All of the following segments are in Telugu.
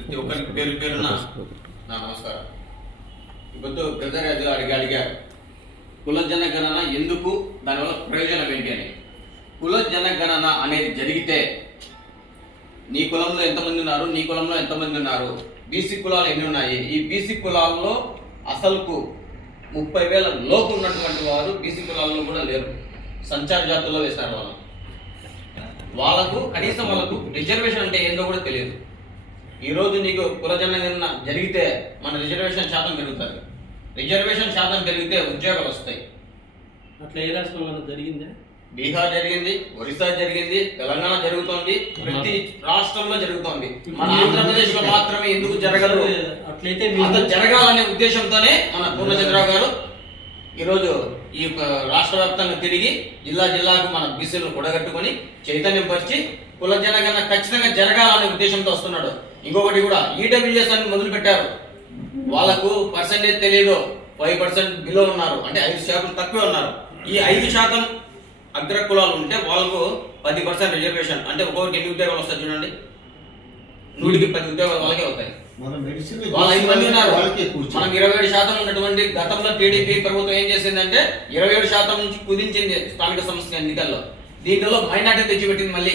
ప్రతి ఒక్కరికి పేరు పేరున నా నమస్కారం. ఇప్పుడు బ్రదర్ అడిగారు కుల జనగణన ఎందుకు, దానివల్ల ప్రయోజనం ఏంటి అని. కుల జనగణన అనేది జరిగితే నీ కులంలో ఎంతమంది ఉన్నారు, నీ కులంలో ఎంతమంది ఉన్నారు, బీసీ కులాలు ఎన్ని ఉన్నాయి, ఈ బీసీ కులాల్లో అసలుకు 30,000 లోపు ఉన్నటువంటి వారు బీసీ కులాల్లో కూడా లేరు. సంచార జాతుల్లో వేశారు వాళ్ళకు కనీసం వాళ్ళకు రిజర్వేషన్ అంటే ఏందో కూడా తెలియదు. ఈరోజు నీకు కుల జనగణన జరిగితే మన రిజర్వేషన్ శాతం పెరుగుతుంది. రిజర్వేషన్ శాతం పెరిగితే ఉద్యోగాలు వస్తాయి. అట్లా ఏ రాష్ట్రంలో జరిగిందా? బీహార్ జరిగింది, ఒరిస్సా జరిగింది, తెలంగాణ జరుగుతోంది, ప్రతి రాష్ట్రంలో జరుగుతోంది. మన ఆంధ్రప్రదేశ్ లో మాత్రమే ఎందుకు జరగదు? అట్లయితే జరగాలనే ఉద్దేశంతోనే మన పూర్ణచంద్రరావు గారు ఈరోజు ఈ రాష్ట్ర వ్యాప్తంగా తిరిగి జిల్లా జిల్లాకు మన బీసీలను కూడగట్టుకొని చైతన్యం పరిచి కుల జనగణన ఖచ్చితంగా జరగాలనే ఉద్దేశంతో వస్తున్నాడు. ఇంకొకటి కూడా ఈడబ్ల్యూఎస్ అని మొదలు పెట్టారు. వాళ్ళకు పర్సెంటేజ్ తెలియదు, 5% బిలో ఉన్నారు, అంటే 5% తక్కువే ఉన్నారు. ఈ 5% అగ్ర కులాలు ఉంటే వాళ్ళకు 10% రిజర్వేషన్, అంటే ఒక్కొక్కరికి ఎన్ని ఉద్యోగాలు వస్తాయి చూడండి. 100కి 10 ఉద్యోగాలు వాళ్ళకే అవుతాయి. వాళ్ళు 5 మంది ఉన్నారు, మనం 27% ఉన్నటువంటి గతంలో టీడీపీ ప్రభుత్వం ఏం చేసిందంటే 27% నుంచి కుదించింది స్థానిక సంస్థల ఎన్నికల్లో. దీంట్లో మైనార్టీ తెచ్చిపెట్టింది. మళ్ళీ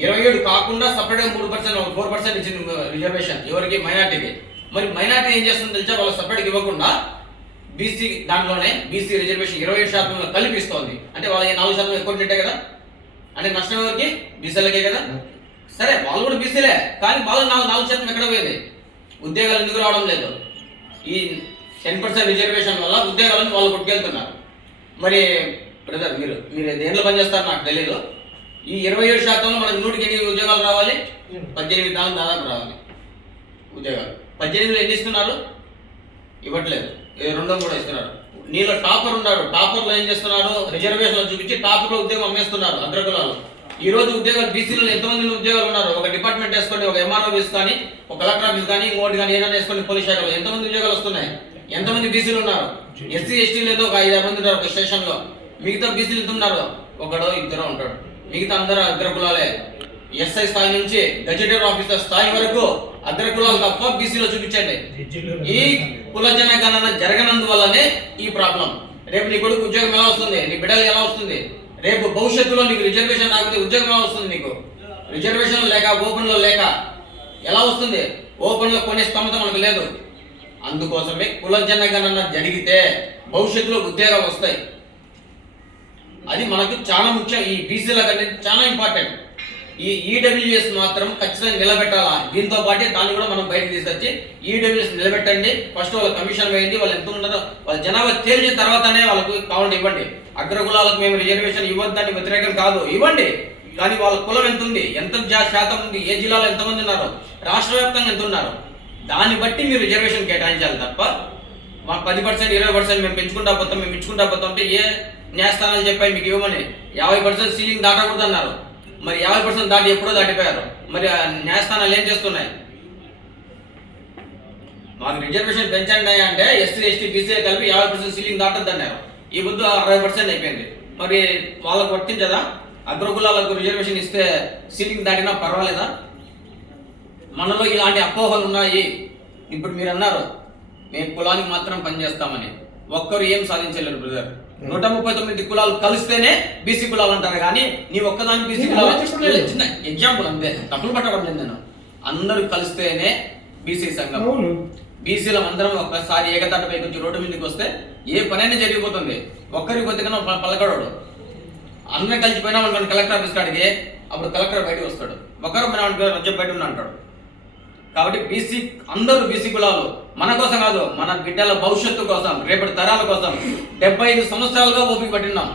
27 కాకుండా సపరేట్గా 3% 4% ఇచ్చింది రిజర్వేషన్ ఎవరికి, మైనార్టీకి. మరి మైనార్టీ ఏం చేస్తుంది తెలిసా, వాళ్ళు సపరేట్గా ఇవ్వకుండా బీసీ దాంట్లోనే బీసీ రిజర్వేషన్ 27%లో కల్పిస్తోంది. అంటే వాళ్ళకి 4% ఎక్కువ ఉంటే కదా, అంటే నష్టం ఎవరికి, బీసీలకే కదా. సరే వాళ్ళు కూడా బీసీలే, కానీ వాళ్ళు 4% ఎక్కడ పోయేది? ఉద్యోగాలు ఎందుకు రావడం లేదు? ఈ 10% రిజర్వేషన్ వల్ల ఉద్యోగాలను వాళ్ళు కొట్టుకెళ్తున్నారు. మరి బ్రదర్ మీరు దేంట్లో పనిచేస్తారు నాకు తెలియదు. ఈ 27%లో మనకు 100కి ఎన్ని ఉద్యోగాలు రావాలి? 18 దాదాపు రావాలి ఉద్యోగాలు. 18లో ఎన్ని ఇస్తున్నారు? ఇవ్వట్లేదు. 2 కూడా ఇస్తున్నారు. నీలో టాపర్ ఉన్నారు, టాపర్లో ఏం చేస్తున్నారు? రిజర్వేషన్ చూపించి టాపర్లో ఉద్యోగం అమ్మేస్తున్నారు అగ్రకులాలు. ఈ రోజు ఉద్యోగాలు బీసీలో ఎంతమంది ఉద్యోగాలు ఉన్నారు? ఒక డిపార్ట్మెంట్ వేసుకోండి, ఒక ఎంఆర్ఓ ఆఫీస్ కానీ, ఒక కలెక్టర్ ఆఫీస్ కానీ, ఇంకోటి కానీ ఏదైనా వేసుకోండి, పోలీస్ శాఖలో ఎంతమంది ఉద్యోగాలు వస్తున్నాయి? ఎంతమంది బీసీలు ఉన్నారు? ఎస్సీ ఎస్టీలు ఏదో ఒక 5-6 మంది ఉన్నారు ఒక స్టేషన్లో. మిగతా బీసీలు ఎంత ఉన్నారు? 1-2 ఉంటాడు. మిగతా అందరూ అగ్రకులాలే. ఎస్ఐ స్థాయి నుంచి గజెటెడ్ ఆఫీసర్ స్థాయి వరకు అగ్రకులాలు తప్ప బీసీలో చూపించండి. ఈ కుల జనగణన జరగనందువల్లనే ఈ ప్రాబ్లం. రేపు నీ కొడుకు ఉద్యోగం ఎలా వస్తుంది? నీ బిడ్డలు ఎలా వస్తుంది? రేపు భవిష్యత్తులో నీకు రిజర్వేషన్ రాకపోతే ఉద్యోగం ఎలా వస్తుంది? నీకు రిజర్వేషన్ లేక, ఓపెన్ లో లేక ఎలా వస్తుంది? ఓపెన్ లో కొనే స్తోమత మనకు లేదు. అందుకోసమే కుల జనగణన జరిగితే భవిష్యత్తులో ఉద్యోగాలు వస్తాయి. అది మనకు చాలా ముఖ్యం. ఈ బీసీలకు అనేది చాలా ఇంపార్టెంట్. ఈ ఈడబ్ల్యూఎస్ మాత్రం ఖచ్చితంగా నిలబెట్టాలా. దీంతో పాటు దాన్ని కూడా మనం బయటకు తీసుకొచ్చి ఈడబ్ల్యూఎస్ నిలబెట్టండి. ఫస్ట్ వాళ్ళ కమిషన్ వేయండి, వాళ్ళు ఎంత ఉన్నారో వాళ్ళ జనాభా తేల్చిన తర్వాతనే వాళ్ళకు కావాలంటే ఇవ్వండి. అగ్రకులాలకు మేము రిజర్వేషన్ ఇవ్వద్దని వ్యతిరేకం కాదు, ఇవ్వండి. కానీ వాళ్ళ కులం ఎంత ఉంది, ఎంత శాతం ఉంది, ఏ జిల్లాలో ఎంతమంది ఉన్నారు, రాష్ట్ర వ్యాప్తంగా ఎంత ఉన్నారు, దాన్ని బట్టి మీరు రిజర్వేషన్ కేటాయించాలి తప్ప మా 10% 20% మేము పెంచుకుంటా పోతాం, మేము ఇచ్చుకుంటా పోతాం అంటే ఏ న్యాయస్థానాలు చెప్పాయి మీకు ఇవ్వమని? 50% సీలింగ్ దాటకూడదు అన్నారు. మరి 50% దాటి ఎప్పుడో దాటిపోయారు. మరి ఆ న్యాయస్థానాలు ఏం చేస్తున్నాయి? మాకు రిజర్వేషన్ పెంచండి అంటే ఎస్సీ ఎస్టీ బీసీ కలిపి 50% సీలింగ్ దాటద్దు అన్నారు. ఈ బుద్ధు 60% అయిపోయింది. మరి వాళ్ళకు వర్తించదా? అగ్రకులాలకు రిజర్వేషన్ ఇస్తే సీలింగ్ దాటినా పర్వాలేదా? మనలో ఇలాంటి అపోహలు ఉన్నాయి. ఇప్పుడు మీరు అన్నారు మేము కులానికి మాత్రం పనిచేస్తామని. ఒక్కరు ఏం సాధించలేరు బ్రదర్. 139 కులాలు కలిస్తేనే బీసీ కులాలు అంటారు, కానీ నీ ఒక్కదాని బీసీ కులాలు చిన్న ఎగ్జాంపుల్ అంతే, తప్పులు పట్టడం లేదు నేను. అందరూ కలిస్తేనే బీసీ సంఘం. బీసీల అందరం ఒక్కసారి ఏకతాటిపైకి వచ్చి రోడ్డు మీదకి వస్తే ఏ పనైనా జరిగిపోతుంది. ఒక్కరికి కొద్దిగా పలకడాడు. అందరం కలిసిపోయినా మన కలెక్టర్ ఆఫీస్ కాడికి, అప్పుడు కలెక్టర్ బయటకు వస్తాడు. ఒకరు మన వచ్చే బయట ఉన్న అంటాడు. కాబట్టి బీసీ అందరూ బీసీ కులాలు మన కోసం కాదు, మన బిడ్డల భవిష్యత్తు కోసం, రేపటి తరాల కోసం 75 సంవత్సరాలుగా ఓపిక పట్టినాం.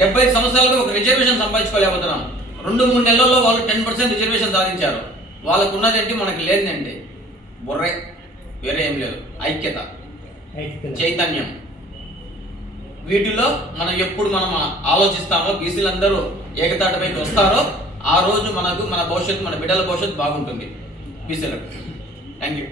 75 సంవత్సరాలుగా ఒక రిజర్వేషన్ సంపాదించుకోలేకపోతున్నాం. 2-3 నెలల్లో వాళ్ళు 10% రిజర్వేషన్ సాధించారు. వాళ్ళకు ఉన్నదేంటి, మనకి లేదండి బుర్రే, వేరే ఏం లేదు. ఐక్యత, చైతన్యం. వీటిలో మనం ఎప్పుడు మనం ఆలోచిస్తామో, బీసీలందరూ ఏకతాటిపైకి వస్తారో ఆ రోజు మనకు మన భవిష్యత్తు, మన బిడ్డల భవిష్యత్తు బాగుంటుంది బీసీలకు. Thank you.